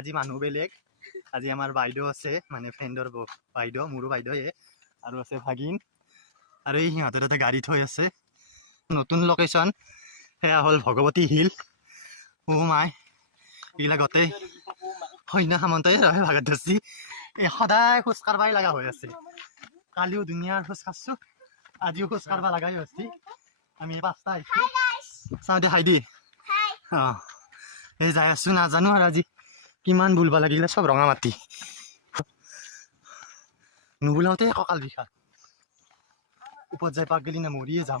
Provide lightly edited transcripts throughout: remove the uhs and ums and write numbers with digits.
আজি মানুহ বেলেগ আজি আমাৰ বাইদেউ আছে মানে ফ্ৰেণ্ডৰ বাইদেউ মোৰো বাইদেউ আৰু আছে ভাগিন আৰু এই সিহঁতৰ এটা গাড়ী থৈ আছে নতুন লোকেশ্যন সেয়া হ'ল ভগৱতী হিল ও মাই এইগিলা গোটেই সৈন্য সামন্তই ভাগত ধৰছি এই সদায় খোজ কাঢ়বাই লগা হৈ আছে কালিও দুনিয়াৰ খোজ কাঢ়ছো আজিও খোজ কাঢ়বা লগাই হৈছে আমি 5টা আহিছো চাওঁ দে হাই দি এই যাই আছো নাজানো আৰু আজি কিমান বুলবা লাগিলে চব ৰঙা মাটি নুবুলাওতে কঁকাল বিষা ওপৰত যাই পাক গেলি না মৰিয়ে যাম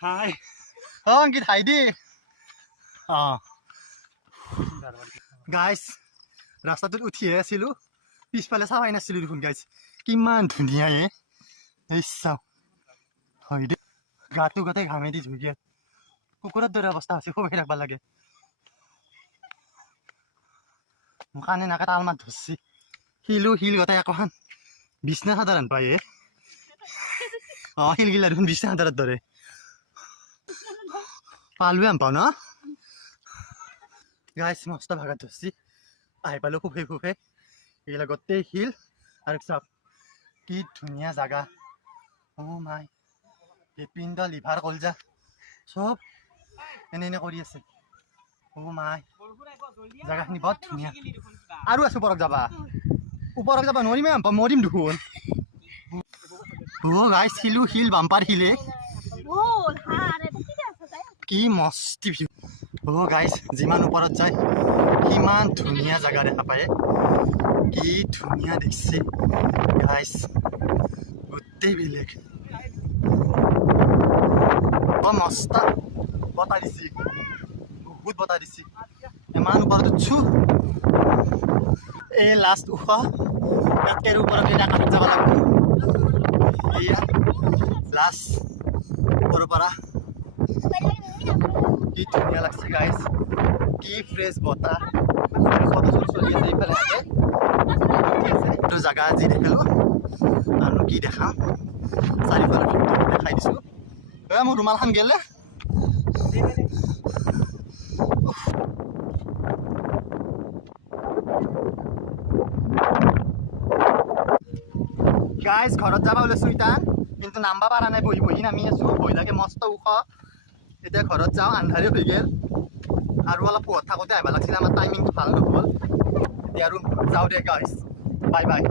হাই অংকিত হাই দি গাইজ ৰাস্তাটোত উঠিহে আছিলো পিছফালে চাবাই নাছিলো দেখোন গাইজ কিমান ধুনীয়া এই চাওঁ হয় দে গাটো গোটেই ঘামে দি ধুই দিয়ে কুকুৰৰ দৰে অৱস্থা হৈছে খুবেই ৰাখবা লাগে কাণে নাকে তাল মাত ধৰছি শিল গোটেই একোখন বিছনা সাধাৰণ পায় শিলগিলা দেখোন বিছনা সাধাৰৰ দৰে পালোৱে আম পাওঁ ন গাইছ মস্ত ভাগাত ধৰছি আহি পালো খুফে এইগিলা গোটেই শিল আৰু চাওক কি ধুনীয়া জাগা মাই হৃদপিণ্ড লিভাৰ কলজা চব এনে কৰি আছে মাই জাগাখিনি বহুত ধুনীয়া আৰু আছে ওপৰত যাবা নোৱাৰিমে মৰিম দেখোন গাইছ শিল বাম্পাৰ শিলে কি মস্তি ভিউ গাইছ যিমান ওপৰত যায় সিমান ধুনীয়া জাগা দেখা পায় কি ধুনীয়া দেখছে গাইছ গোটেই বেলেগ মস্ত বতাহ দিছি বহুত বতাহ দিছি ইমান ওপৰত উঠছো এই লাষ্ট উশ ইয়াতকৈ ওপৰত এতিয়া কাষত যাব লাগিব এয়া লাষ্ট ওপৰৰ পৰা কি ধুনীয়া লাগছে গাইছ কি ফ্ৰেছ বতাহ ফটো চলি আছে এইফালে এইটো জাগা আজি দেখিলোঁ আৰু কি দেখাম চাৰিওফালে দেখাই দিছোঁ মোৰ ৰুমালখন গেলে গাইজ ঘৰত যাবা ওলাইছোঁ এতিয়া কিন্তু নামবা পাৰা নাই বহি নামি আছোঁ ভয়লাগে মস্ত ওখ এতিয়া ঘৰত যাওঁ আন্ধাৰে হৈ গ'ল আৰু অলপ পোহৰ থাকোঁতে আহিব লাগিছিল আমাৰ টাইমিংটো ভাল নহ'ল এতিয়া আৰু যাওঁ দে গাইজ বাই বাই